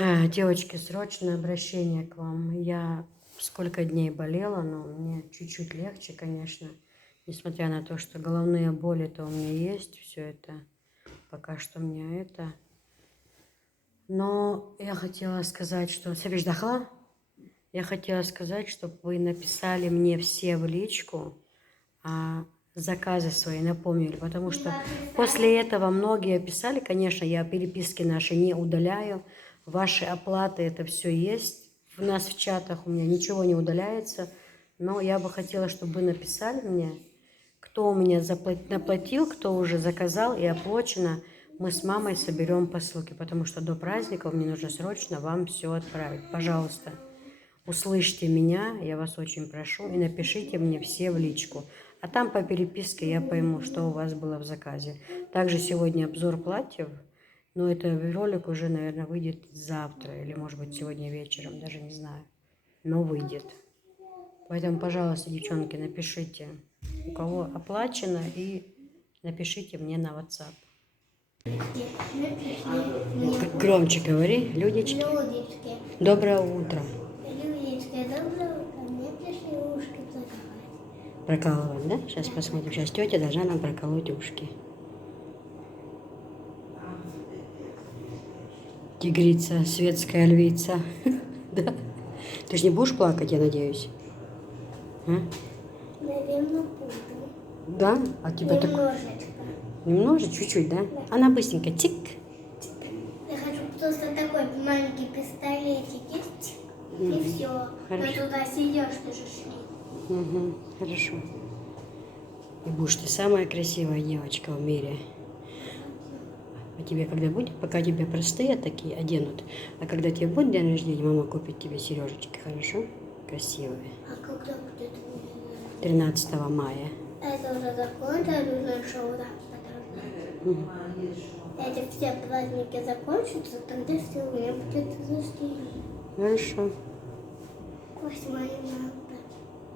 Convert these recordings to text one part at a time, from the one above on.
Девочки, срочное обращение к вам. Я сколько дней болела, но мне чуть-чуть легче, конечно. Несмотря на то, что головные боли-то у меня есть, все это пока что мне это. Но я хотела сказать, что... Сабиш, дахла? Я хотела сказать, чтобы вы написали мне все в личку, заказы свои напомнили, потому что после этого многие писали, конечно, я переписки наши не удаляю, ваши оплаты, это все есть, у нас в чатах у меня ничего не удаляется, но я бы хотела, чтобы вы написали мне, кто у меня наплатил, кто уже заказал и оплачено, мы с мамой соберем посылки, потому что до праздников мне нужно срочно вам все отправить, пожалуйста. Услышьте меня, я вас очень прошу, и напишите мне все в личку. А там по переписке я пойму, что у вас было в заказе. Также сегодня обзор платьев, но это ролик уже, наверное, выйдет завтра или, может быть, сегодня вечером, даже не знаю, но выйдет. Поэтому, пожалуйста, девчонки, напишите, у кого оплачено, и напишите мне на WhatsApp. Громче говори, Людечки. Доброе утро. Прокалывать, да? Сейчас посмотрим. Сейчас тетя должна нам проколоть ушки. Тигрица, светская львица. Да. Ты же не будешь плакать, я надеюсь? Наверное, буду. Да? А тебя так... Немножечко, чуть-чуть, да? Она быстренько тик. Я хочу просто такой маленький пистолетик есть, и все. Мы туда сережки же шли. Угу, хорошо. И будешь ты самая красивая девочка в мире. А тебе когда будет, пока тебе простые такие оденут, а когда тебе будет день рождения, мама купит тебе сережечки, хорошо? Красивые. А когда будет? 13 мая. Это уже закончилось шоу, да? Эти все праздники закончатся, тогда все, у меня будет рождение. Хорошо. 8 марта.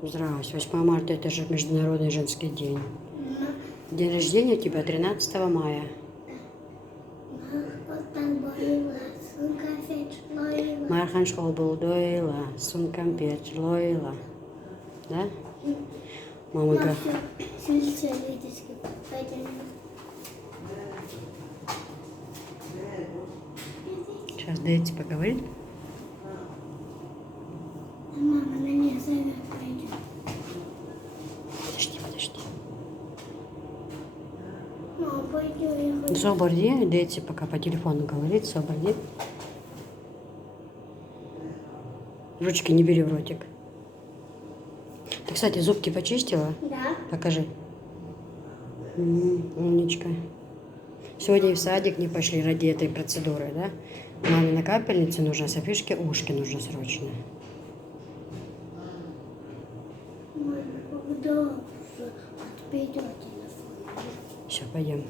Здравствуй. 8 марта это же Международный женский день. День рождения у тебя 13 мая. Мархан школ был дойла, сумкам печь лойла. Да? Мама говорит. Сейчас дайте поговорить. Мама на меня зовет, пойдем. Подожди. Мама, пойдем, я хочу. Соборди, дайте пока по телефону говорит, соборди. Ручки не бери в ротик. Ты, кстати, зубки почистила? Да. Покажи. Умничка. Сегодня и в садик не пошли ради этой процедуры, да? Маме на капельнице нужно, Софишке ушки нужно срочно. Мама, когда отберет телефон? Все, пойдем.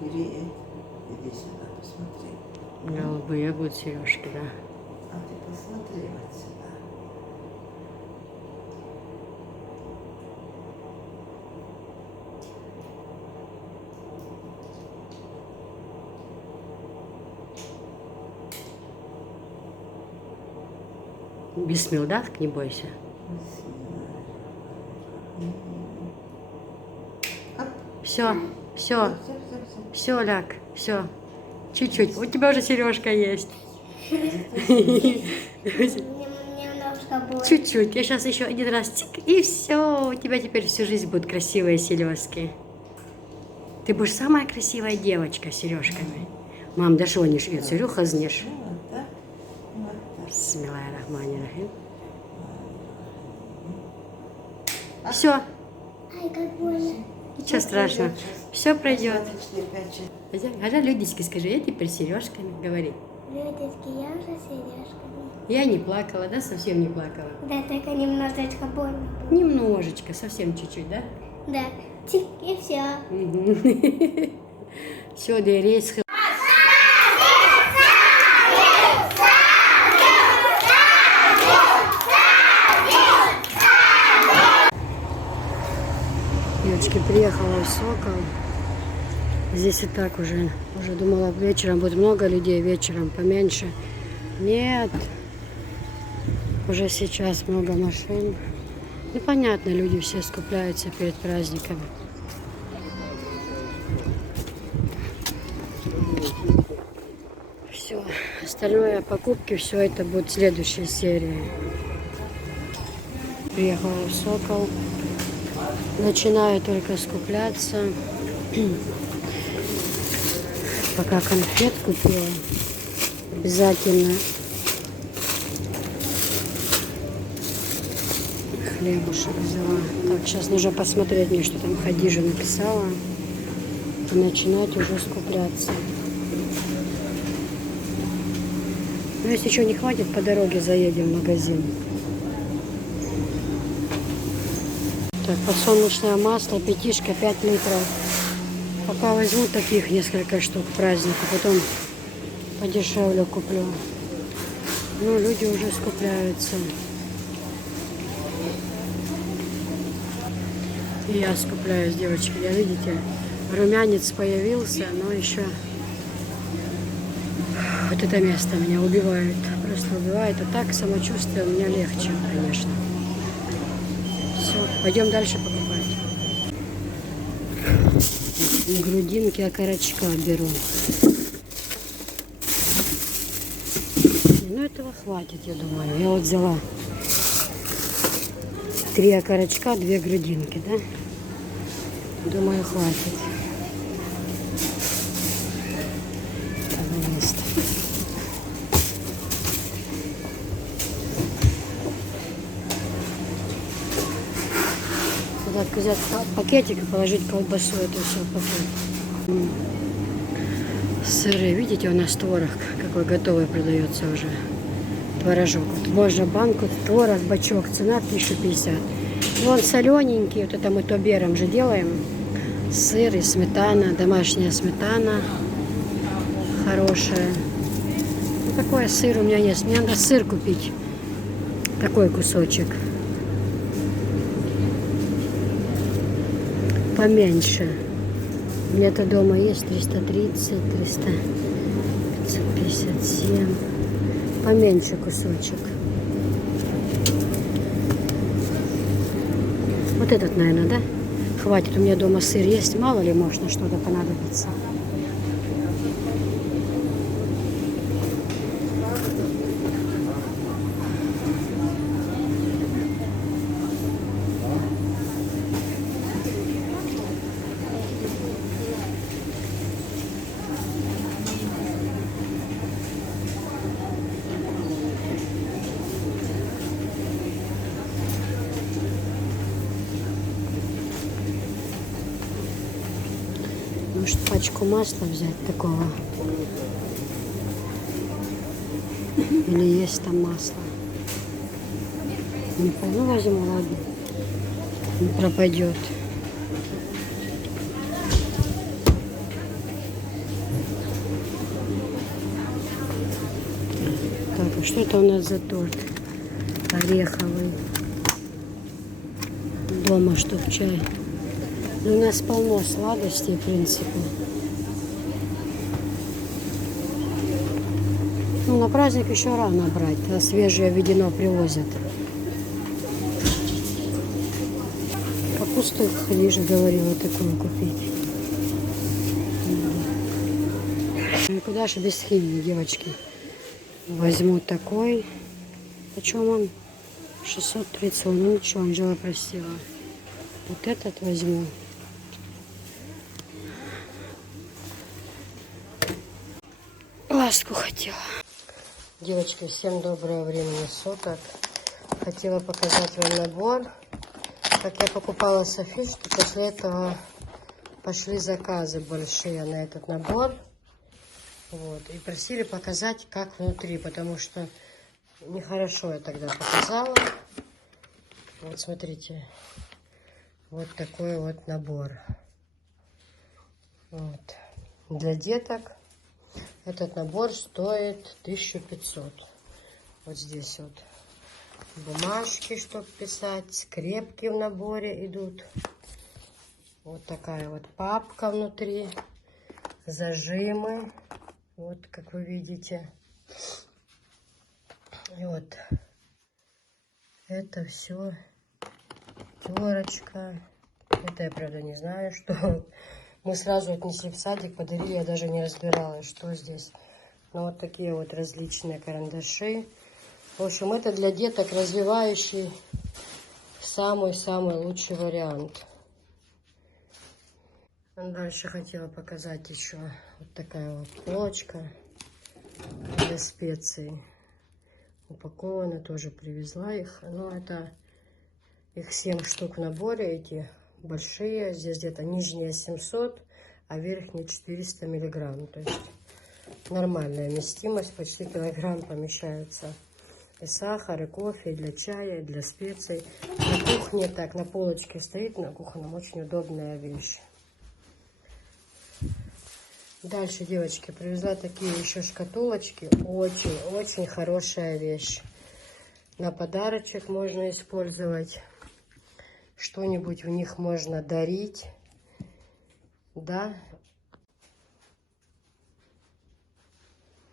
Бери, иди сюда, посмотри. Голубые будут сережки, да. А ты посмотри вот сюда. Бисмилдах, не бойся. Все, Ляг, все. Чуть-чуть. У тебя уже сережка есть. Мне немножко больно. Чуть-чуть. Я сейчас еще один раз тик, и все. У тебя теперь всю жизнь будут красивые сережки. Ты будешь самая красивая девочка с сережками. Мам, да что не швед, Серега знешь? Вот так. Бисмиллахир рахманир рахим. Все, Ай, как больно. ничего страшного. Все пройдет. Солнечный Гажа, Людечке скажи, я теперь с сережками. Говори. Людочки, я уже с сережками. Я не плакала, да? Совсем не плакала. Да, только немножечко больно было. Немножечко, совсем чуть-чуть, да? Да. Тик, и все. Все, де рейс. Девочки, приехала в Сокол. Здесь и так уже думала, вечером будет много людей, вечером поменьше. Нет, уже сейчас много машин. Непонятно, люди все скупляются перед праздниками. Все, остальное покупки, все это будет в следующей серии. Приехала в Сокол. Начинаю только скупляться. Пока конфет купила. Обязательно хлебушек взяла. Так, сейчас нужно посмотреть мне, что там Хадижа написала. И начинать уже скупляться. Но если еще не хватит, по дороге заедем в магазин. Так, подсолнечное масло, пятишка, 5 литров. Пока возьму таких несколько штук к празднику, потом подешевле куплю. Ну, люди уже скупляются. И я скупляюсь, девочки. Я, видите, румянец появился, но еще вот это место меня убивает. Просто убивает. А так самочувствие у меня легче, конечно. Все, пойдем дальше покупать. Грудинки окорочка беру. Ну, этого хватит, я думаю. Я вот взяла 3 окорочка, 2 грудинки, да? Думаю, хватит. Пожалуйста. Надо взять пакетик и положить колбасу, это все в пакет. Сыры, видите, у нас творог какой готовый продается уже. Творожок. Вот можно банку, творог, бачок, цена 1050. Вон солененький, вот это мы то берем же делаем. Сыр и сметана, домашняя сметана хорошая. Ну, такой сыр у меня есть. Мне надо сыр купить. Такой кусочек. Поменьше. У меня-то дома есть 330, 300, 557. Поменьше кусочек. Вот этот, наверное, да? Хватит, у меня дома сыр есть. Мало ли, может, на что-то понадобится. Может, пачку масла взять такого? Или есть там масло? Не помню, возьму, ладно. Не пропадет. Так, а что это у нас за торт? Ореховый. Дома, чтоб чай. Ну, у нас полно сладостей, в принципе. Ну, на праздник еще рано брать, а свежее введено привозят. Капусту, Хадижа говорила, такую купить. Ну, куда же без химии, девочки? Возьму такой. Почем он? 630. Ну ничего, Анжела просила. Вот этот возьму. Ласку хотела. Девочки, всем доброе время суток. Хотела показать вам набор. Как я покупала Софи, что после этого пошли заказы большие на этот набор. Вот. И просили показать, как внутри, потому что нехорошо я тогда показала. Вот смотрите. Вот такой вот набор. Вот. Для деток этот набор стоит 1500. Вот здесь вот бумажки, чтобы писать, скрепки в наборе идут. Вот такая вот папка внутри, зажимы, вот как вы видите. И вот это все терочка. Это я, правда, не знаю, что. Мы сразу отнесли в садик, подарили, я даже не разбиралась, что здесь. Но вот такие вот различные карандаши. В общем, это для деток развивающий самый-самый лучший вариант. Дальше хотела показать еще вот такая вот полочка для специй. Упакованы, тоже привезла их. Но это их 7 штук в наборе, эти большие. Здесь где-то нижняя 700, а верхняя 400 миллиграмм. То есть нормальная вместимость, почти килограмм помещается. И сахар, и кофе, и для чая, и для специй. На кухне так, на полочке стоит, на кухонном очень удобная вещь. Дальше, девочки, привезла такие еще шкатулочки. Очень хорошая вещь. На подарочек можно использовать. Что-нибудь в них можно дарить. Да.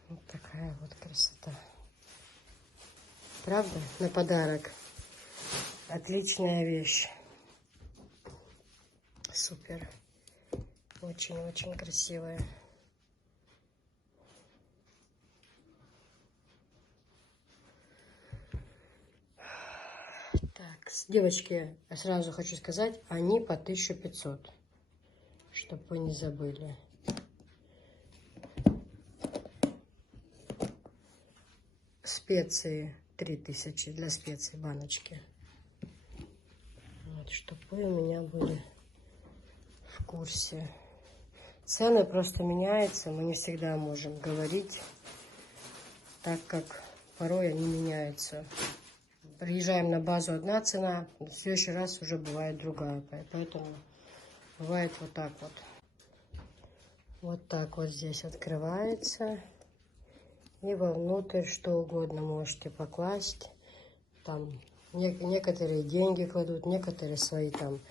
Вот такая вот красота. Правда? На подарок. Отличная вещь. Супер. Очень-очень красивая. Так, девочки, я сразу хочу сказать, они по 1500. Чтобы вы не забыли. Специи 3000 для специй баночки. Вот, чтобы вы у меня были в курсе. Цены просто меняются, мы не всегда можем говорить, так как порой они меняются. Приезжаем на базу одна цена, в следующий раз уже бывает другая, поэтому бывает вот так вот. Вот так вот здесь открывается, и вовнутрь что угодно можете покласть. Там некоторые деньги кладут, некоторые свои там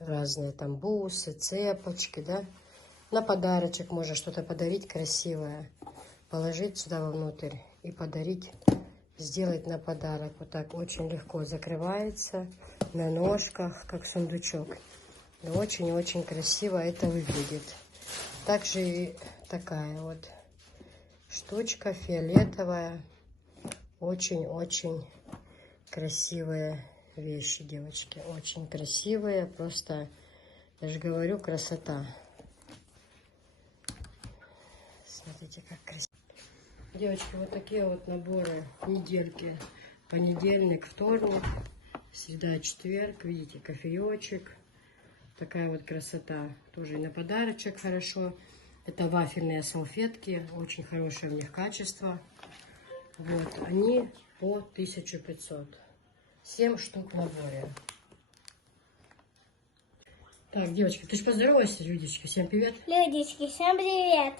разные там бусы, цепочки, да. На подарочек можно что-то подарить красивое, положить сюда вовнутрь и подарить, сделать на подарок. Вот так очень легко закрывается на ножках, как сундучок. И очень-очень красиво это выглядит. Также и такая вот штучка фиолетовая. Очень-очень красивая вещи, девочки, очень красивые, просто, я же говорю, красота. Смотрите, как красиво. Девочки, вот такие вот наборы недельки. Понедельник, вторник, среда, четверг. Видите, кофеечек. Такая вот красота. Тоже и на подарочек хорошо. Это вафельные салфетки, очень хорошее в них качество. Вот, они по 1500. 7 штук в наборе. Так, девочки, ты же поздоровайся, Людочка. Всем привет. Людочки, всем привет.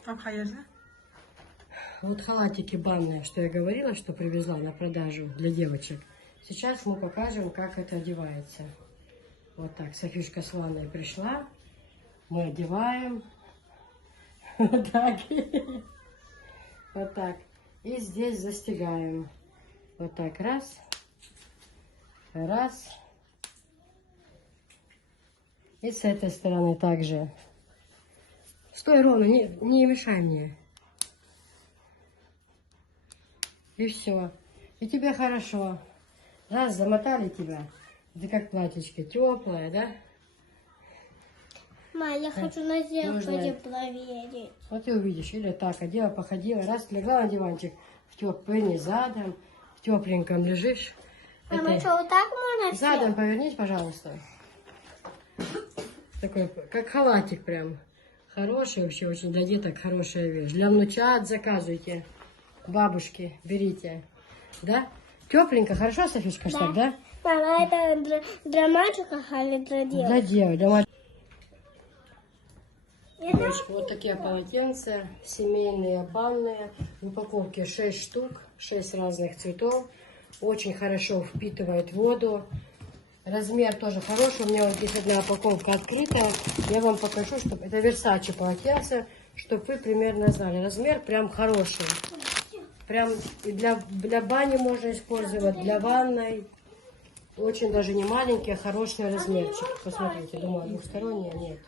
Вот халатики банные, что я говорила, что привезла на продажу для девочек. Сейчас мы покажем, как это одевается. Вот так, Софишка с ванной пришла. Мы одеваем. Вот так. Вот так. И здесь застегаем. Вот так, раз. Раз. И с этой стороны также. Стой ровно, не мешай мне. И все. И тебе хорошо. Раз, замотали тебя. Ты как платьечко, теплое, да? Ма, я хочу на Нужно- зеркале проверить. Вот и увидишь. Или так, одела, походила. Раз, легла на диванчик. В тепленьком задом. В тепленьком лежишь. Мама, Это- что, вот так можно Задом сесть? повернись, пожалуйста. Такой, как халатик прям. Хороший вообще, очень для деток хорошая вещь. Для внучат заказывайте. Бабушки, берите. Да? Тепленько, хорошо, Софишка, Да. так, да? Мама, это для мальчика или для девочки? Для девочек. Для мальчиков. Это Девочки, вот такие полотенца, семейные, банные, в упаковке 6 штук, 6 разных цветов, очень хорошо впитывает воду, размер тоже хороший, у меня вот здесь одна упаковка открыта, я вам покажу, чтобы это Versace полотенце, чтобы вы примерно знали, размер прям хороший, прям и для бани можно использовать, для ванной, очень даже не маленький, а хороший размерчик, посмотрите, думаю, двухсторонний, нет.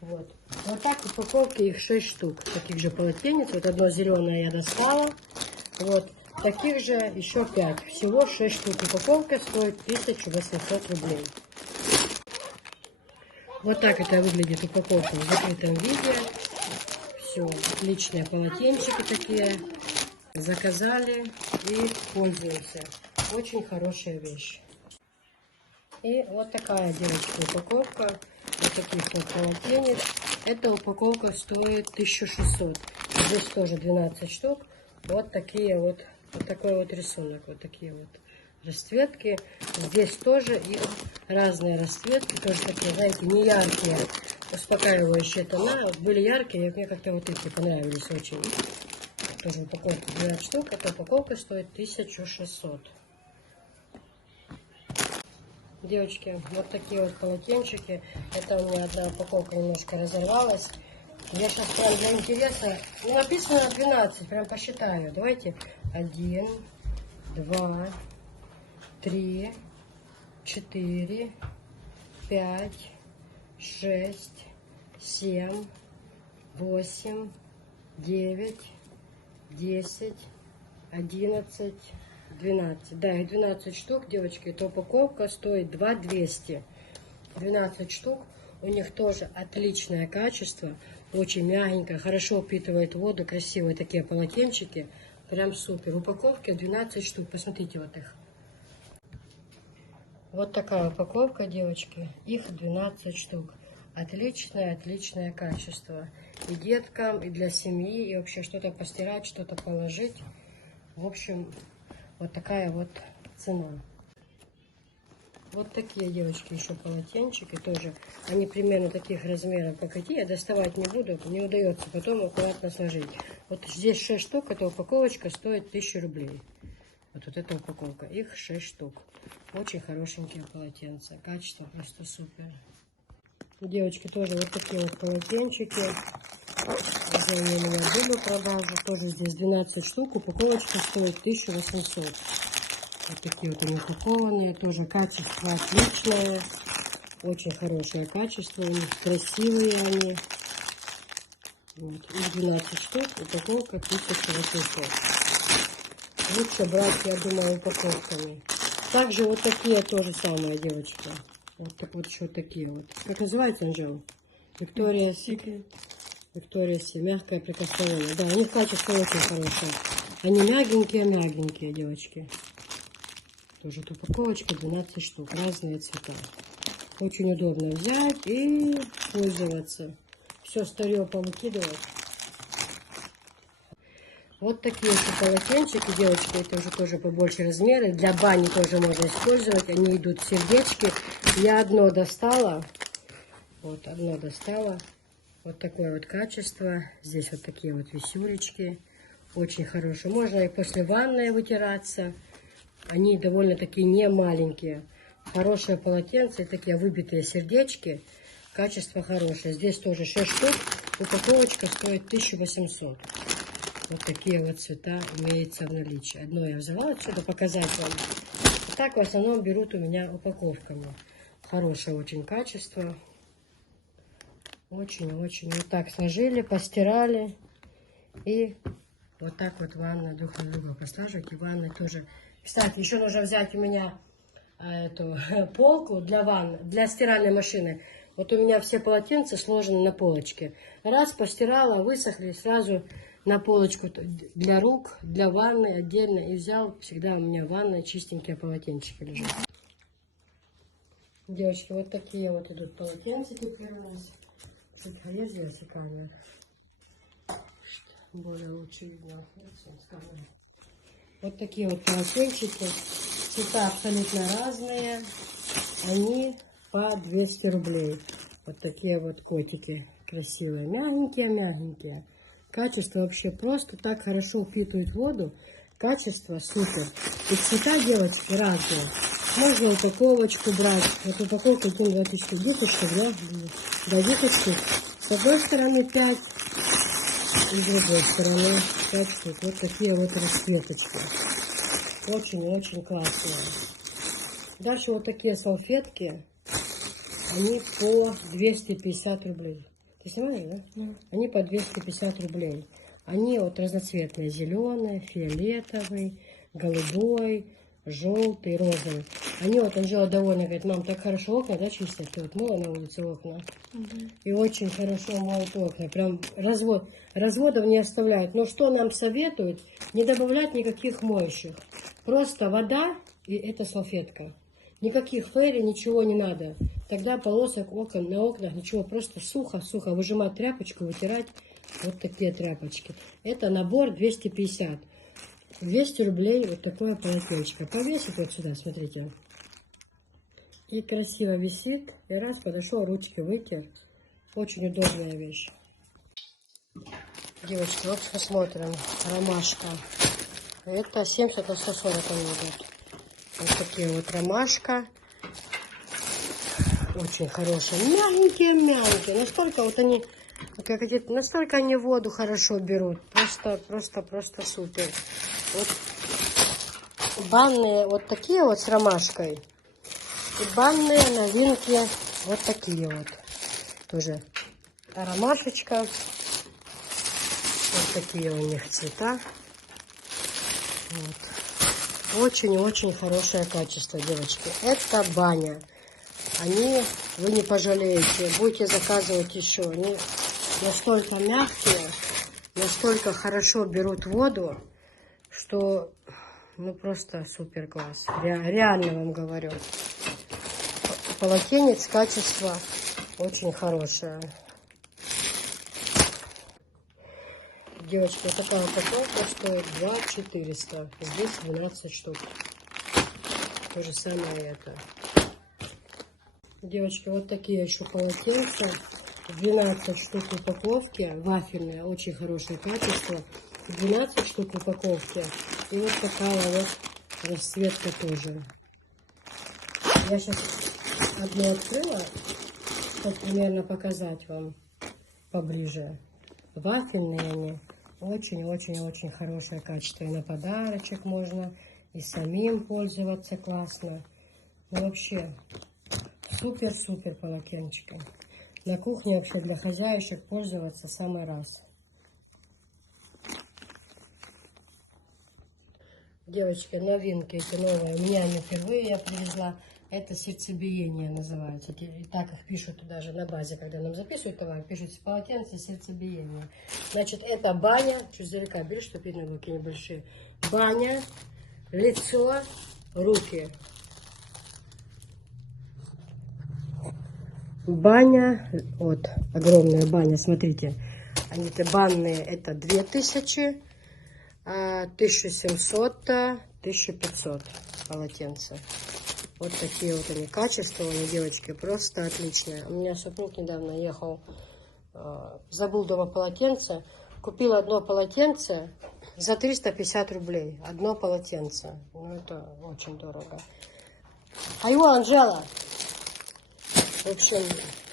Вот. Вот так в упаковке их 6 штук. Таких же полотенец. Вот одно зеленое я достала. Вот. Таких же еще 5. Всего 6 штук. Упаковка стоит 1800 рублей. Вот так это выглядит упаковка в закрытом виде. Все. Отличные полотенчики такие. Заказали и пользуемся. Очень хорошая вещь. И вот такая, девочки, упаковка. Вот таких вот полотенец. Эта упаковка стоит 1600. Здесь тоже 12 штук. Вот такие вот, вот такой вот рисунок. Вот такие вот расцветки. Здесь тоже и разные расцветки. Тоже такие, знаете, не яркие, успокаивающие тона. Вот были яркие, мне как-то вот эти понравились очень. Тоже упаковка 12 штук. Эта упаковка стоит 1600. Девочки, вот такие вот полотенчики. Это у меня одна упаковка немножко разорвалась. Я сейчас прям для интереса, ну, написано 12, прям посчитаю. Давайте. 1, 2, 3, 4, 5, 6, 7, 8, 9, 10, 11, 12. Да, и 12 штук, девочки. Эта упаковка стоит 2200. 12 штук. У них тоже отличное качество. Очень мягенькое, хорошо впитывает воду. Красивые такие полотенчики. Прям супер. В упаковке 12 штук. Посмотрите вот их. Вот такая упаковка, девочки. Их 12 штук. Отличное, отличное качество. И деткам, и для семьи, и вообще что-то постирать, что-то положить. В общем, вот такая вот цена. Вот такие, девочки, еще полотенчики тоже. Они примерно таких размеров, как эти. Я доставать не буду, не удается потом аккуратно сложить. Вот здесь 6 штук, эта упаковочка стоит 1000 рублей. Вот эта упаковка, их 6 штук. Очень хорошенькие полотенца. Качество просто супер. Девочки, тоже вот такие вот полотенчики. Уже они у меня были в продаже. Тоже здесь 12 штук. Упаковочка стоит 1800. Вот такие вот они упакованные. Тоже качество отличное. Очень хорошее качество. У них красивые они. Вот. Их 12 штук. Упаковка 1800. Лучше брать, я думаю, упаковками. Также вот такие тоже самые, девочки. Вот так вот еще такие вот. Как называется, Анжела? Виктория Секрет. Виктория Си. Мягкое прикосновение. Да, у них качество очень хорошее. Они мягенькие, девочки. Тоже тут упаковочка 12 штук. Разные цвета. Очень удобно взять и пользоваться. Все старье повыкидывать. Вот такие вот полотенчики, девочки, это уже тоже побольше размеры. Для бани тоже можно использовать. Они идут в сердечки. Я одно достала. Вот, одно достала. Вот такое вот качество. Здесь вот такие вот висюлечки. Очень хорошие. Можно и после ванной вытираться. Они довольно-таки не маленькие. Хорошее полотенце. И такие выбитые сердечки. Качество хорошее. Здесь тоже 6 штук. Упаковочка стоит 1800. Вот такие вот цвета имеются в наличии. Одно я взяла отсюда показать вам. И так в основном берут у меня упаковками. Хорошее очень качество. Очень-очень. Вот так сложили, постирали. И вот так вот ванну друг на друга послаживать. И ванной тоже. Кстати, еще нужно взять у меня эту полку для ванны, для стиральной машины. Вот у меня все полотенца сложены на полочке. Раз постирала, высохли, сразу на полочку для рук, для ванны отдельно. И взял, всегда у меня в ванной чистенькие полотенчики лежат. Девочки, вот такие вот идут полотенца теперь у нас. А я здесь камера. Более лучше видно. Вот такие вот полотенчики. Цвета абсолютно разные. Они по 200 рублей. Вот такие вот котики красивые. Мягенькие. Качество вообще просто так хорошо впитывает воду. Качество супер. И цвета, девочки, разные. Можно упаковочку брать. Вот упаковку 2 тысячи. Диточку, да? Да, диточку. С одной стороны 5. И с другой стороны 5 штук. Вот такие вот расцветочки. Очень-очень классные. Дальше вот такие салфетки. Они по 250 рублей. Ты снимаешь, да? Они по 250 рублей. Они вот разноцветные. Зеленый, фиолетовый, голубой, желтый, розовый. Они вот, Анжела довольна, говорит, мам, так хорошо окна, да, чистят? Ты вот мыла на улице окна. И очень хорошо моют окна. Прям разводов не оставляют. Но что нам советуют? Не добавлять никаких моющих. Просто вода и эта салфетка. Никаких фейри, ничего не надо. Тогда полосок окон на окнах, ничего, просто сухо, выжимать тряпочку, вытирать. Вот такие тряпочки. Это набор 250. 200 рублей вот такое полотенечко. Повесить вот сюда, смотрите. И красиво висит. И раз, подошел, ручки вытер. Очень удобная вещь. Девочки, вот посмотрим. Ромашка. Это 70 на 140 они идут. Вот такие вот ромашка. Очень хорошие. Мягенькие. Настолько вот они, настолько они воду хорошо берут. Просто супер. Вот банные вот такие вот с ромашкой. И банные новинки вот такие вот. Тоже ромашечка. Вот такие у них цвета. Вот. Очень-очень хорошее качество, девочки. Это баня. Вы не пожалеете. Будете заказывать еще. Они настолько мягкие, настолько хорошо берут воду, что ну просто супер класс. Реально вам говорю. Полотенец, качество очень хорошее. Девочки, вот такая упаковка стоит 2400. Здесь 12 штук. То же самое это. Девочки, вот такие еще полотенца. 12 штук в упаковке. Вафельные, очень хорошее качество. 12 штук в упаковке. И вот такая вот расцветка тоже. Я сейчас одну открыла, чтобы примерно показать вам поближе. Вафельные они. Очень-очень-очень хорошее качество. И на подарочек можно, и самим пользоваться классно. Ну, вообще, супер-супер полотенчики. На кухне вообще для хозяюшек пользоваться в самый раз. Девочки, новинки эти новые. У меня они впервые я привезла. Это сердцебиение называется. И так их пишут даже на базе, когда нам записывают товар, пишут полотенце сердцебиение. Значит, это баня. Чуть издалека бери, чтобы видно было какие небольшие. Баня, лицо, руки. Баня, вот, огромная баня, смотрите. Они-то банные, это 2000, 1700, 1500 полотенца. Вот такие вот они качественные, девочки, просто отличные. У меня супруг недавно ехал, забыл дома полотенце, купил одно полотенце за 350 рублей. Одно полотенце. Ну, это очень дорого. Айо, Анжела! В общем,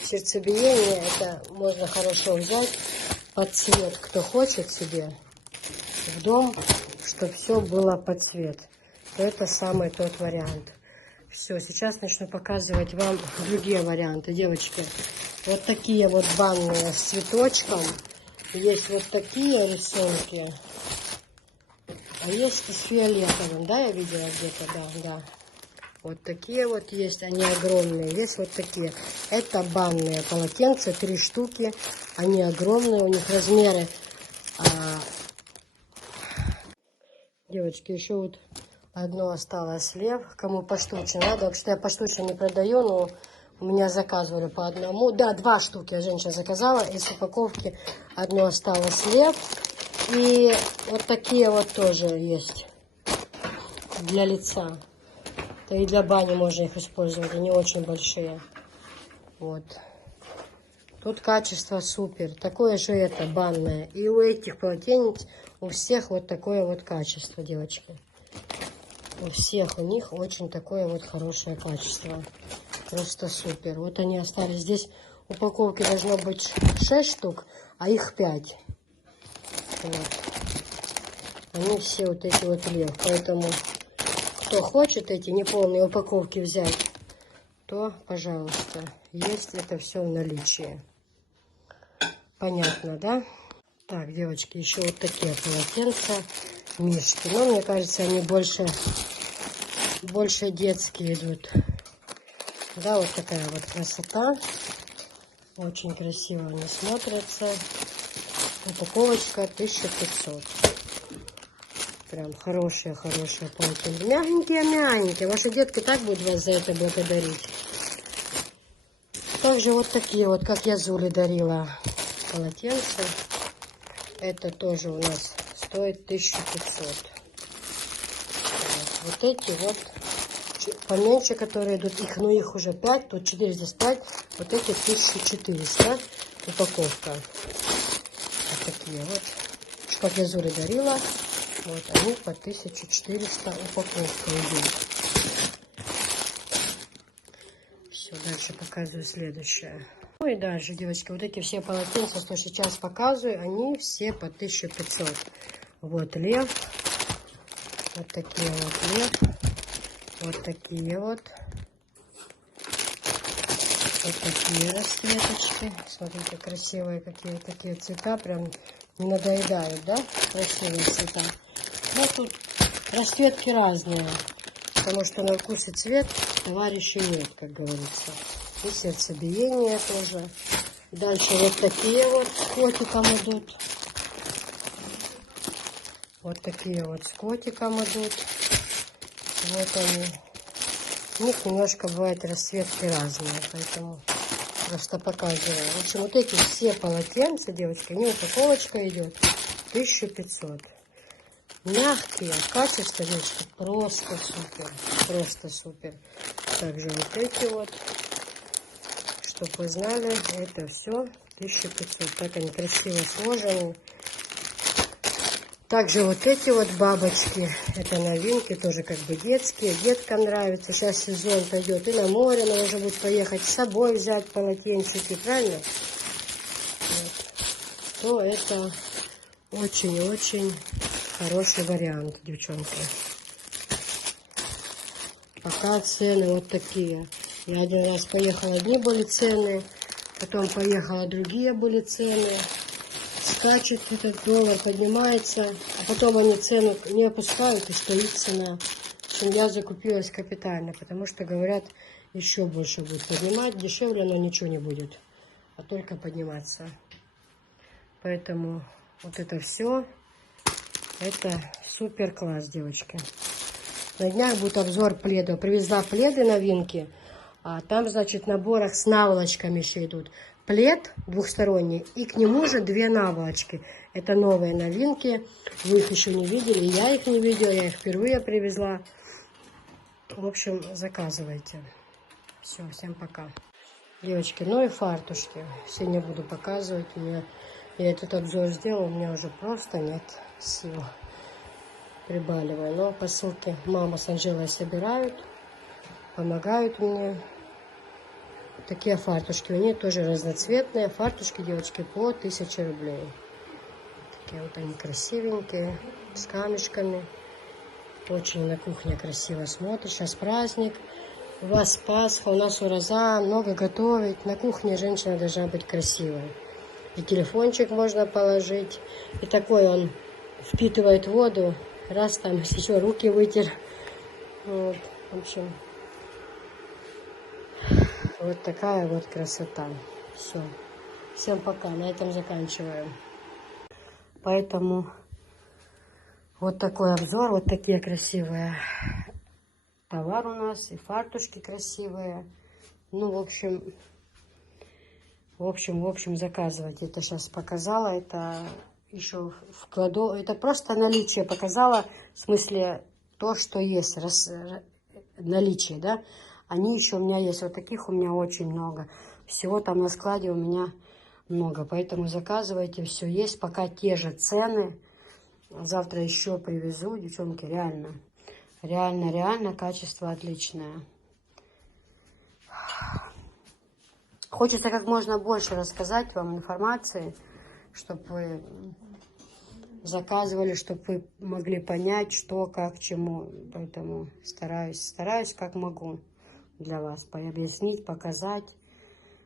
сердцебиение, это можно хорошо взять под цвет, кто хочет себе в дом, чтобы все было под цвет. Это самый тот вариант. Все, сейчас начну показывать вам другие варианты, девочки. Вот такие вот банные с цветочком. Есть вот такие рисунки. А есть и с фиолетовым, да, я видела где-то, да. Вот такие вот есть, они огромные. Есть вот такие. Это банные полотенца, 3 штуки. Они огромные, у них размеры. Девочки, еще вот одно осталось слева. Кому поштучно надо. Вообще я поштучно не продаю, но у меня заказывали по одному. Да, 2 штуки женщина заказала. Из упаковки одно осталось слева. И вот такие вот тоже есть для лица. Это и для бани можно их использовать, они очень большие. Вот. Тут качество супер. Такое же это банное. И у этих полотенец у всех вот такое вот качество, девочки. У всех у них очень такое вот хорошее качество. Просто супер. Вот они остались. Здесь упаковки должно быть 6 штук, а их 5. Вот. Они все вот эти вот лев. Поэтому, кто хочет эти неполные упаковки взять, то, пожалуйста, есть это все в наличии. Понятно, да? Так, девочки, еще вот такие полотенца. Мишки. Но мне кажется, они больше детские идут. Да, вот такая вот красота. Очень красиво они смотрятся. Упаковочка 1500. Прям хорошие полотенца. Мягенькие. Ваши детки так будут вас за это благодарить. Также вот такие вот, как я Зуле дарила, полотенца. Это тоже у нас стоит 1500. Вот эти вот поменьше, которые идут, их уже 5, тут 4, здесь 5. Вот эти 1400 упаковка. Вот такие вот. Как я Зуле дарила. Вот они по 1400 упаковка идут. Все, дальше показываю следующее. Ну и дальше, девочки, вот эти все полотенца, что сейчас показываю, они все по 1500. Вот лев. Вот такие вот лев. Вот такие вот. Вот такие расцветочки. Смотрите, красивые какие такие цвета. Прям не надоедают, да? Красивые цвета. Ну, тут расцветки разные. Потому что на вкус и цвет товарищей нет, как говорится. И сердцебиение тоже. Дальше вот такие вот с котиком идут. Вот такие вот с котиком идут. Вот они. У них немножко бывают расцветки разные, поэтому просто показываю. В общем, вот эти все полотенца, девочки, у них упаковочка идет 1500. Мягкие, качество, девочки, просто супер. Просто супер. Также вот эти вот, чтобы вы знали, это все 1500. Так они красиво сложены. Также вот эти вот бабочки, это новинки, тоже как бы детские, деткам нравится. Сейчас сезон пойдет и на море, но уже будет поехать с собой взять полотенчики, правильно? Вот. То это очень-очень хороший вариант, девчонки. Пока цены вот такие. Я один раз поехала, одни были цены, потом поехала, другие были цены. Скачет этот доллар, поднимается, а потом они цену не опускают, и стоит цена. В общем, я закупилась капитально, потому что, говорят, еще больше будет поднимать. Дешевле, но ничего не будет, а только подниматься. Поэтому вот это все, это супер класс, девочки. На днях будет обзор пледов. Привезла пледы новинки, а там, значит, в наборах с наволочками еще идут. Плед двухсторонний, и к нему же 2 наволочки. Это новые новинки. Вы их еще не видели, я их не видела, я их впервые привезла. В общем, заказывайте. Все, всем пока. Девочки, ну и фартушки. Сегодня буду показывать. Я этот обзор сделала, у меня уже просто нет сил. Прибаливаю. Но посылки мама с Анжелой собирают, помогают мне. Такие фартушки. У них тоже разноцветные. Фартушки, девочки, по 1000 рублей. Такие вот они красивенькие, с камешками. Очень на кухне красиво смотришь. Сейчас праздник. У вас Пасха, у нас уроза. Много готовить. На кухне женщина должна быть красивой. И телефончик можно положить. И такой он впитывает воду. Раз там еще руки вытер. Вот. В общем... Вот такая вот красота. Все. Всем пока. На этом заканчиваем. Поэтому вот такой обзор. Вот такие красивые товар у нас. И фартушки красивые. Ну, в общем, заказывайте. Это сейчас показала. Это еще вкладу. Это просто наличие показала. В смысле, то, что есть. наличие, да. Они еще у меня есть, вот таких у меня очень много. Всего там на складе у меня много, поэтому заказывайте, все есть, пока те же цены. Завтра еще привезу, девчонки, реально, реально, качество отличное. Хочется как можно больше рассказать вам информации, чтобы вы заказывали, чтобы вы могли понять, что, как, чему. Поэтому стараюсь как могу для вас объяснить, показать.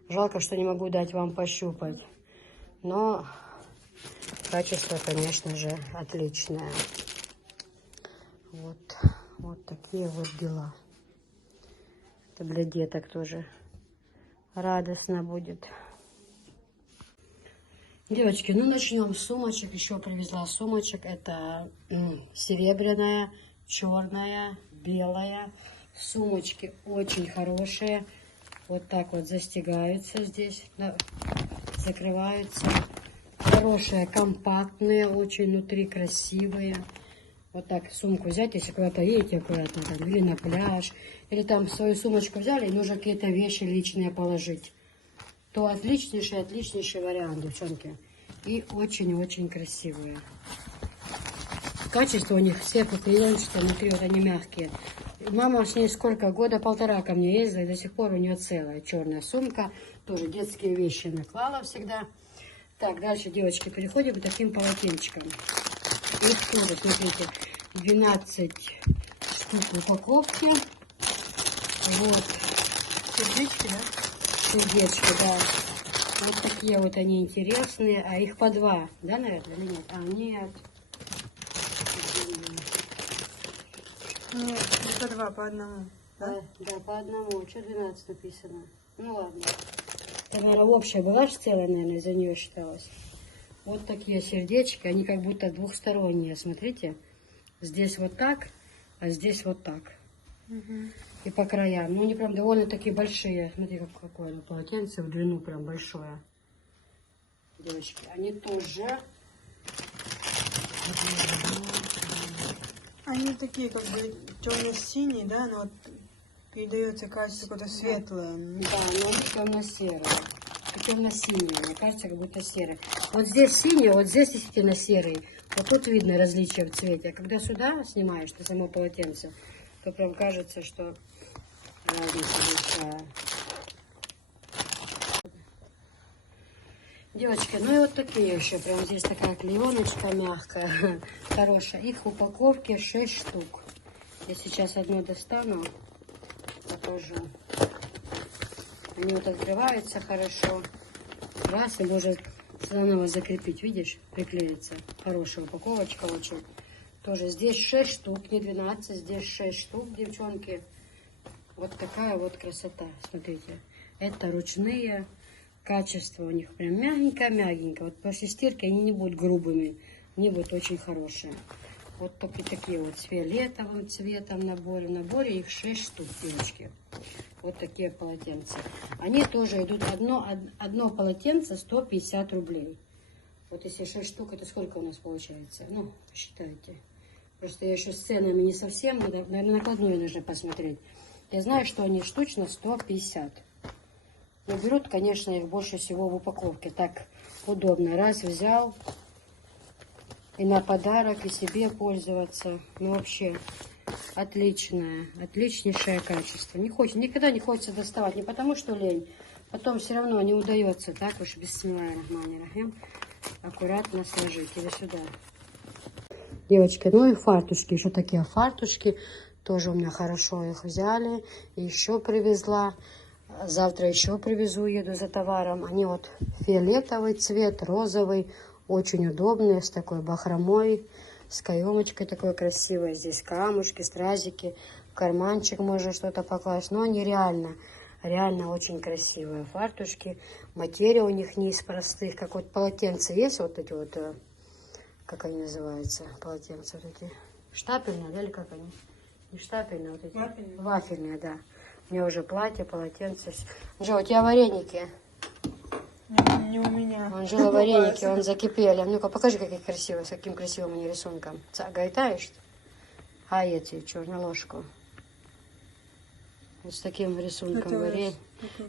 Жалко, что не могу дать вам пощупать. Но качество, конечно же, отличное. Вот такие вот дела. Это для деток тоже радостно будет. Девочки, ну начнем с сумочек. Еще привезла сумочек. Это серебряная, черная, белая. Сумочки очень хорошие. Вот так вот застегаются здесь, да, закрываются. Хорошие, компактные, очень внутри красивые. Вот так сумку взять, если куда-то едете аккуратно, там, или на пляж, или там свою сумочку взяли, и нужно какие-то вещи личные положить, то отличнейший вариант, девчонки. И очень-очень красивые. Качество у них все клеенчатые, внутри вот они мягкие. Мама с ней сколько, года полтора ко мне ездила, и до сих пор у нее целая черная сумка. Тоже детские вещи наклала всегда. Так, дальше, девочки, переходим к таким полотенчикам. Их тоже, смотрите, 12 штук в упаковке. Вот. Сердечки, да? Сердечки, да. Вот такие вот они интересные. А их по 2, да, наверное, или нет? А, нет. Нет, не по 2, по одному. Да? Да, по одному. Что 12 написано? Ну ладно. Это, наверное, общая была же целая, наверное, из-за нее считалась. Вот такие сердечки, они как будто двухсторонние, смотрите. Здесь вот так, а здесь вот так. И по краям. Ну, они прям довольно-таки большие. Смотри, какое оно полотенце в длину прям большое. Девочки, они тоже... Они такие как бы темно-синие, да, но вот передается качество какое-то светлое. Да, но они темно-серые. Темно-синие, мне кажется, как будто серые. Вот здесь синий, вот здесь действительно серый. Вот тут видно различие в цвете. А когда сюда снимаешь, ты само полотенце, то прям кажется, что разница большая. Девочки, ну и вот такие еще. Прям здесь такая клееночка мягкая, хорошая. Их в упаковке 6 штук. Я сейчас одну достану, покажу. Они вот открываются хорошо. Раз, и может заново закрепить. Видишь, приклеится. Хорошая упаковочка очень. Тоже здесь 6 штук, не 12, здесь 6 штук, девчонки. Вот такая вот красота. Смотрите. Это ручные. Качество у них прям мягенько-мягенько. Вот после стирки они не будут грубыми. Они будут очень хорошие. Вот такие вот с фиолетовым цветом в наборе. В наборе их 6 штук, девочки. Вот такие полотенца. Они тоже идут одно полотенце 150 рублей. Вот если 6 штук, это сколько у нас получается? Ну, посчитайте. Просто я еще с ценами не совсем, наверное, накладную нужно посмотреть. Я знаю, что они штучно 150. Но берут, конечно, их больше всего в упаковке. Так удобно. Раз взял, и на подарок, и себе пользоваться. Ну, вообще, отличнейшее качество. Никогда не хочется доставать. Не потому, что лень. Потом все равно не удается. Так уж бисмиллахир-рахманир-рахим. Аккуратно сложить. Или сюда. Девочки, ну и фартушки. Еще такие фартушки. Тоже у меня хорошо их взяли. И еще привезла. Завтра еще привезу, еду за товаром. Они вот фиолетовый цвет, розовый. Очень удобные, с такой бахромой, с каемочкой такой красивой. Здесь камушки, стразики, в карманчик можно что-то покласть. Но они реально очень красивые фартушки. Материя у них не из простых. Как вот полотенца есть, вот эти вот, как они называются, полотенца вот эти. Штапельные, да, или как они? Не штапельные, вот эти. Вафельные. Вафельные, да. У меня уже платье, полотенце. Джо, у тебя вареники. Не у меня. Анжела, вареники, он закипели. Ну-ка, покажи, какие красивые, с каким красивым они рисунком. Гайтаешь? А эти, черную ложку. Вот с таким рисунком. Это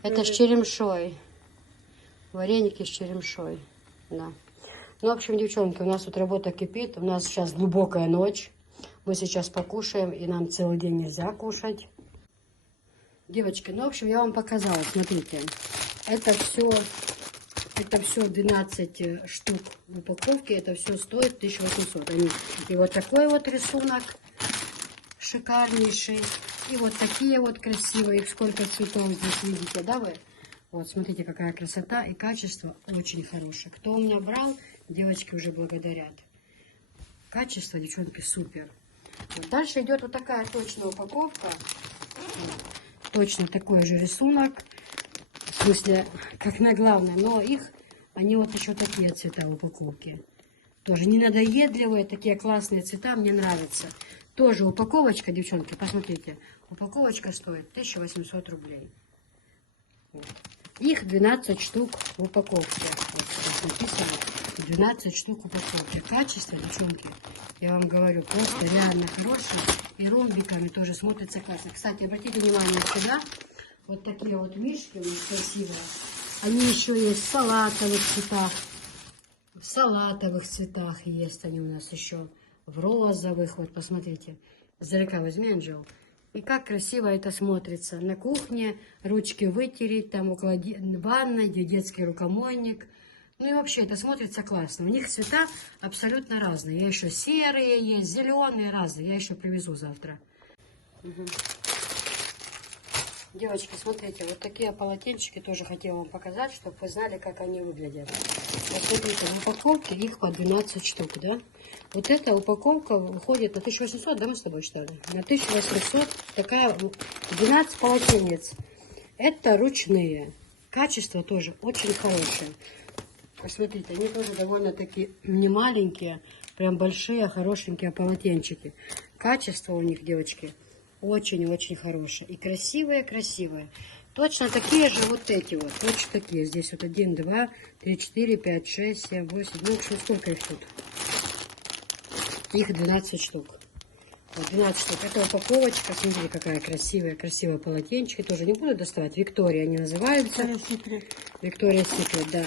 Это с черемшой. Вареники с черемшой. Да. Ну, в общем, девчонки, у нас тут работа кипит. У нас сейчас глубокая ночь. Мы сейчас покушаем, и нам целый день нельзя кушать. Девочки, ну, в общем, я вам показала. Смотрите. Это все 12 штук в упаковке. Это все стоит 1800. И вот такой вот рисунок шикарнейший. И вот такие вот красивые. Их сколько цветов здесь видите, да вы? Вот, смотрите, какая красота и качество очень хорошее. Кто у меня брал, девочки уже благодарят. Качество, девчонки, супер. Вот дальше идет вот такая точная упаковка. Точно такой же рисунок. В смысле, как на главной. Но они вот еще такие цвета в упаковке. Тоже не надоедливые, такие классные цвета, мне нравятся. Тоже упаковочка, девчонки, посмотрите. Упаковочка стоит 1800 рублей. Вот. Их 12 штук в упаковке. Вот здесь написано 12 штук в упаковке. Качество, девчонки, я вам говорю, просто реально хорошее. И ромбиками тоже смотрится классно. Кстати, обратите внимание сюда. Вот такие вот мишки у них красивые. Они еще есть в салатовых цветах. В салатовых цветах есть они у нас еще. В розовых. Вот посмотрите. Издалека возьми, Анжел. И как красиво это смотрится. На кухне ручки вытереть, там около ванной, где детский рукомойник. Ну и вообще это смотрится классно. У них цвета абсолютно разные. Я еще серые есть, зеленые, разные. Я еще привезу завтра. Угу. Девочки, смотрите, вот такие полотенчики тоже хотела вам показать, чтобы вы знали, как они выглядят. Вот смотрите, в упаковке их по 12 штук, да? Вот эта упаковка выходит на 1800, да, мы с тобой считали? На 1800 такая 12 полотенец. Это ручные. Качество тоже очень хорошее. Посмотрите, они тоже довольно-таки не маленькие, прям большие, хорошенькие полотенчики. Качество у них, девочки, очень-очень хорошее. И красивые-красивые. Точно такие же вот эти вот. Точно такие. Здесь вот 1, 2, 3, 4, 5, 6, 7, 8. Ну, сколько их тут? Их 12 штук. Вот 12 штук. Это упаковочка. Смотрите, какая красивая. Красивые полотенчики. Тоже не буду доставать. Виктория они называются. Виктория Секрет, да.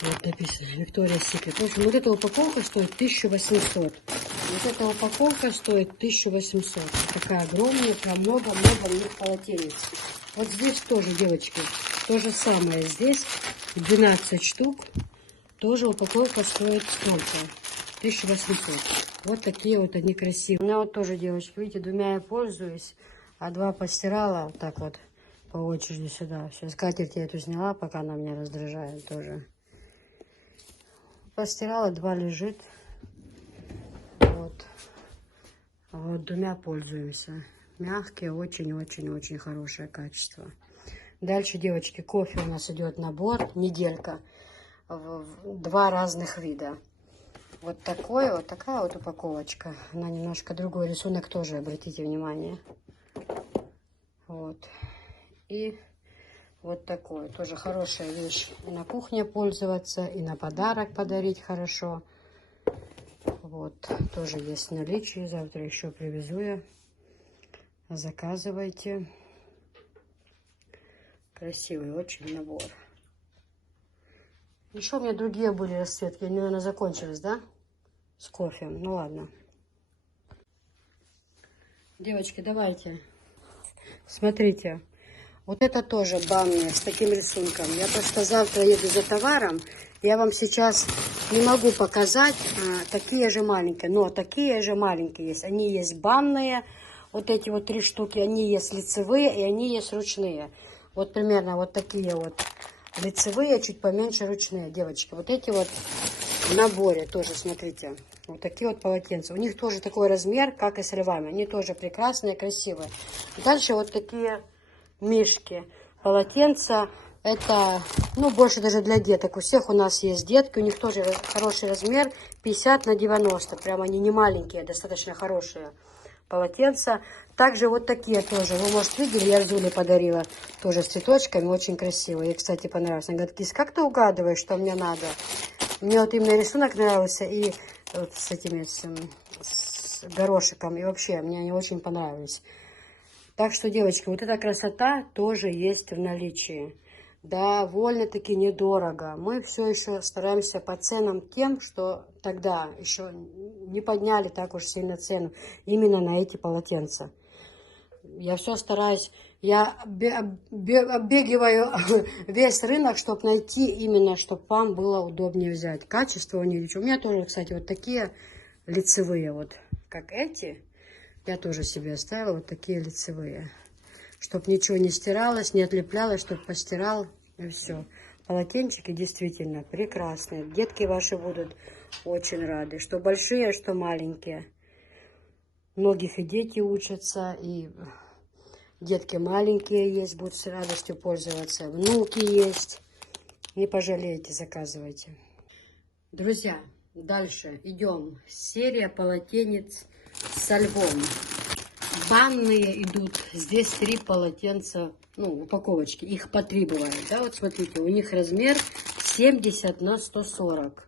Вот написано. Виктория Секрет. В общем, вот эта упаковка стоит 1800. Вот эта упаковка стоит 1800. Вот такая огромная. Прям много-много у них полотенец. Вот здесь тоже, девочки, то же самое. Здесь 12 штук. Тоже упаковка стоит сколько? 1800. Вот такие вот они красивые. У меня вот тоже, девочки, видите, двумя я пользуюсь, а два постирала вот так вот по очереди сюда. Сейчас скатерть я эту сняла, пока она меня раздражает тоже. Постирала, два лежит. Вот. Вот двумя пользуемся. Мягкие, очень-очень-очень хорошее качество. Дальше, девочки, кофе у нас идет набор, неделька. Два разных вида. Вот такая вот упаковочка. Она немножко другой рисунок тоже, обратите внимание. Вот. И вот такой. Тоже хорошая вещь. И на кухне пользоваться, и на подарок подарить хорошо. Вот. Тоже есть в наличии. Завтра еще привезу я. Заказывайте. Красивый очень набор. Еще у меня другие были расцветки. Они, наверное, закончились, да? С кофе. Ну ладно. Девочки, давайте. Смотрите. Вот это тоже банные с таким рисунком. Я просто завтра еду за товаром. Я вам сейчас не могу показать. Такие же маленькие. Но такие же маленькие есть. Они есть банные. Вот эти вот 3 штуки. Они есть лицевые и они есть ручные. Вот примерно вот такие вот лицевые, чуть поменьше ручные, девочки. Вот эти вот в наборе тоже, смотрите. Вот такие вот полотенца. У них тоже такой размер, как и с львами. Они тоже прекрасные, красивые. Дальше вот такие мишки. Полотенца. Это, ну, больше даже для деток. У всех у нас есть детки. У них тоже хороший размер. 50 на 90. Прям они не маленькие, достаточно хорошие полотенца. Также вот такие тоже. Вы, может, видели, я Зуле подарила. Тоже с цветочками. Очень красивые. Ей, кстати, понравилось. Она говорит: Кис, как ты угадываешь, что мне надо? Мне вот именно рисунок нравился. И вот с этими, с горошиком. И вообще, мне они очень понравились. Так что, девочки, вот эта красота тоже есть в наличии. Довольно-таки недорого. Мы все еще стараемся по ценам тем, что тогда еще не подняли так уж сильно цену именно на эти полотенца. Я все стараюсь, я оббегиваю весь рынок, чтобы найти именно, чтобы вам было удобнее взять. Качество у них. У меня тоже, кстати, вот такие лицевые, вот как эти. Я тоже себе оставила вот такие лицевые. Чтобы ничего не стиралось, не отлеплялось, чтобы постирал, и все. Полотенчики действительно прекрасные. Детки ваши будут очень рады. Что большие, что маленькие. Многих и дети учатся, и детки маленькие есть, будут с радостью пользоваться. Внуки есть. Не пожалеете, заказывайте. Друзья, дальше идем. Серия полотенец со львом. Банные идут. Здесь 3 полотенца, ну, упаковочки. Их по 3 бывает. Да, вот смотрите, у них размер 70 на 140.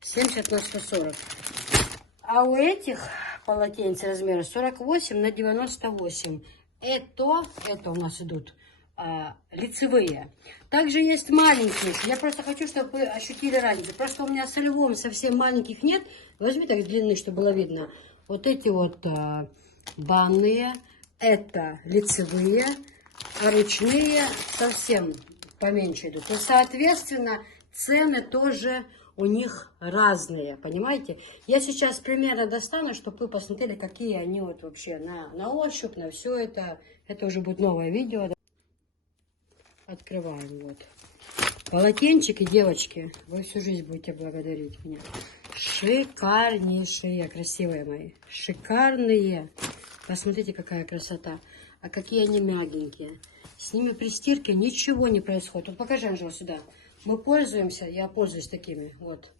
70 на 140. А у этих полотенец размера 48 на 98. Это у нас идут лицевые. Также есть маленькие. Я просто хочу, чтобы вы ощутили разницу. Просто у меня со львом совсем маленьких нет. Возьми так длинные, чтобы было видно. Вот эти вот банные. Это лицевые. А ручные совсем поменьше идут. То, соответственно, цены тоже у них разные, понимаете? Я сейчас примерно достану, чтобы вы посмотрели, какие они вот вообще на ощупь, на все это. Это уже будет новое видео. Открываем вот. Полотенчики, девочки, вы всю жизнь будете благодарить меня. Шикарнейшие, красивые мои. Шикарные. Посмотрите, какая красота. А какие они мягенькие. С ними при стирке ничего не происходит. Вот покажи, Анжела, сюда. Мы пользуемся, я пользуюсь такими, вот.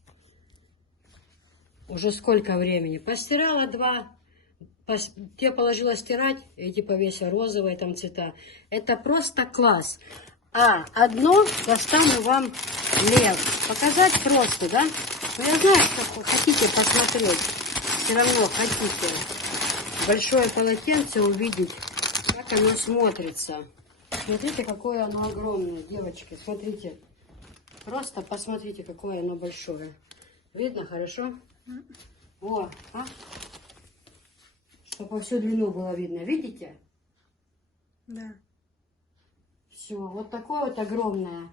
Уже сколько времени. Постирала 2, те положила стирать, эти повесила розовые там цвета. Это просто класс. А одно достану вам лев. Показать просто, да? Но я знаю, что хотите посмотреть. Все равно хотите. Большое полотенце увидеть, как оно смотрится. Смотрите, какое оно огромное, девочки. Смотрите. Просто посмотрите, какое оно большое. Видно хорошо? О, чтобы во всю длину было видно. Видите? Да. Все, вот такое вот огромное.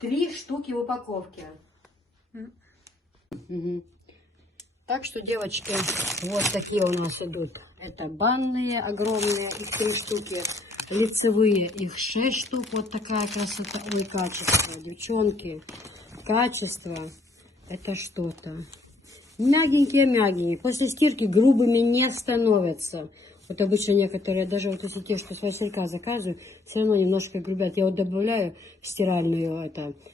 3 штуки в упаковке. Угу. Так что, девочки, вот такие у нас идут. Это банные огромные, их 3 штуки. Лицевые, их 6 штук. Вот такая красота. Ой, качество, девчонки. Качество. Это что-то. Мягенькие. После стирки грубыми не становятся. Вот обычно некоторые, даже вот если те, что с Василька заказывают, все равно немножко грубят. Я вот добавляю в стиральную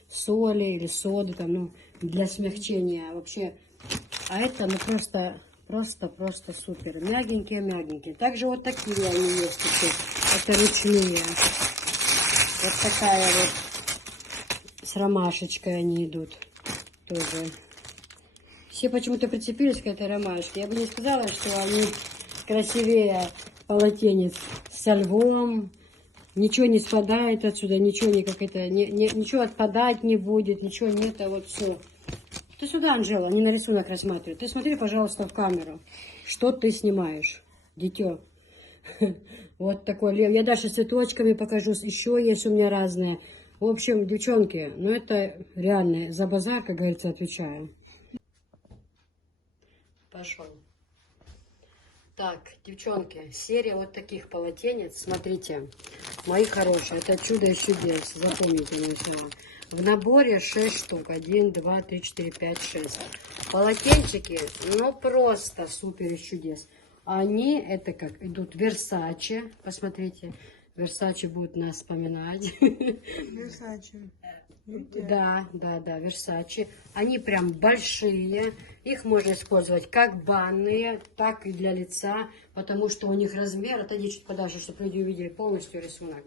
соли или соды, там, ну, для смягчения вообще. А это, ну, просто супер. Мягенькие. Также вот такие они есть. Это ручные. Вот такая вот с ромашечкой они идут. Тоже. Все почему-то прицепились к этой ромашке. Я бы не сказала, что они красивее полотенец со львом. Ничего не спадает отсюда, ничего ничего отпадать не будет, ничего нет, а вот все. Ты сюда, Анжела, не на рисунок рассматривай. Ты смотри, пожалуйста, в камеру. Что ты снимаешь, дитё? Вот такой лев. Я даже с цветочками покажу. Еще есть у меня разные. В общем, девчонки, ну это реально за базар, как говорится, отвечаю. Пошел. Так, девчонки, серия вот таких полотенец. Смотрите, мои хорошие, это чудо и чудес. Запомните меня. В наборе 6 штук. 1, 2, 3, 4, 5, 6. Полотенчики, ну просто супер и чудес. Они, это как, идут Versace. Посмотрите, Versace будет нас вспоминать. Versace. Да, Versace. Они прям большие. Их можно использовать как банные, так и для лица, потому что у них размер. Отойди чуть подальше, чтобы люди увидели полностью рисунок.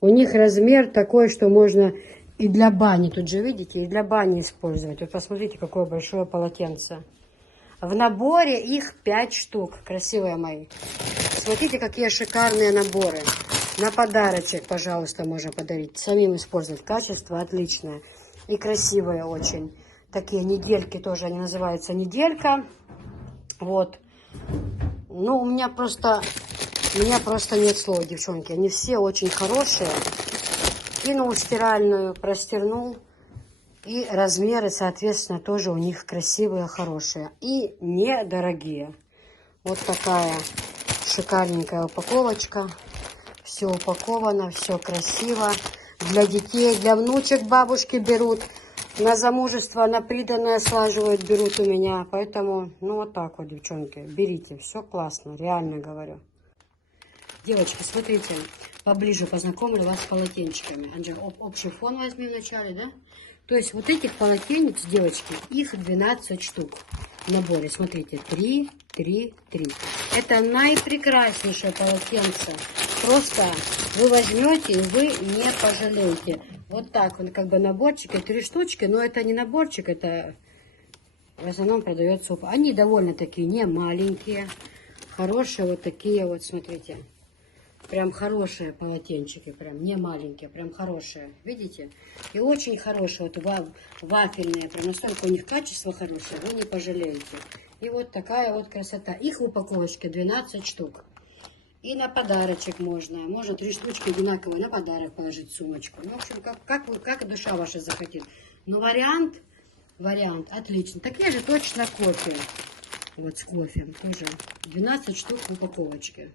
У них размер такой, что можно и для бани, тут же видите, и для бани использовать. Вот посмотрите, какое большое полотенце. В наборе их 5 штук. Красивые мои. смотрите, какие шикарные наборы. На подарочек, пожалуйста, можно подарить. Самим использовать. Качество отличное. И красивые очень. Такие недельки тоже, они называются неделька. Вот. Ну, у меня просто нет слов, девчонки. Они все очень хорошие. Кинул в стиральную, простернул. И размеры, соответственно, тоже у них красивые, хорошие. И недорогие. Вот такая шикарненькая упаковочка. Все упаковано, все красиво. Для детей, для внучек бабушки берут. На замужество, на приданное слаживают, берут у меня. Поэтому, ну вот так вот, девчонки, берите. Все классно, реально говорю. Девочки, смотрите, поближе познакомлю вас с полотенчиками. Анжела, общий фон возьми вначале, да? То есть вот этих полотенец, девочки, их 12 штук в наборе. Смотрите, 3, 3, 3. Это наипрекраснейшее полотенце. Просто вы возьмете и вы не пожалеете. Вот так, вот как бы наборчики, 3 штучки, но это не наборчик, это в основном продается. Они довольно такие не маленькие, хорошие вот такие вот, смотрите. Прям хорошие полотенчики, прям не маленькие, прям хорошие, видите? И очень хорошие, вот вафельные, прям настолько у них качество хорошее, вы не пожалеете. И вот такая вот красота. Их в упаковочке 12 штук. И на подарочек можно. Можно 3 штучки одинаковые на подарок положить в сумочку. Ну, в общем, как душа ваша захотит. Но вариант отличный. Такие же точно кофе. Вот с кофе тоже. 12 штук в упаковочке.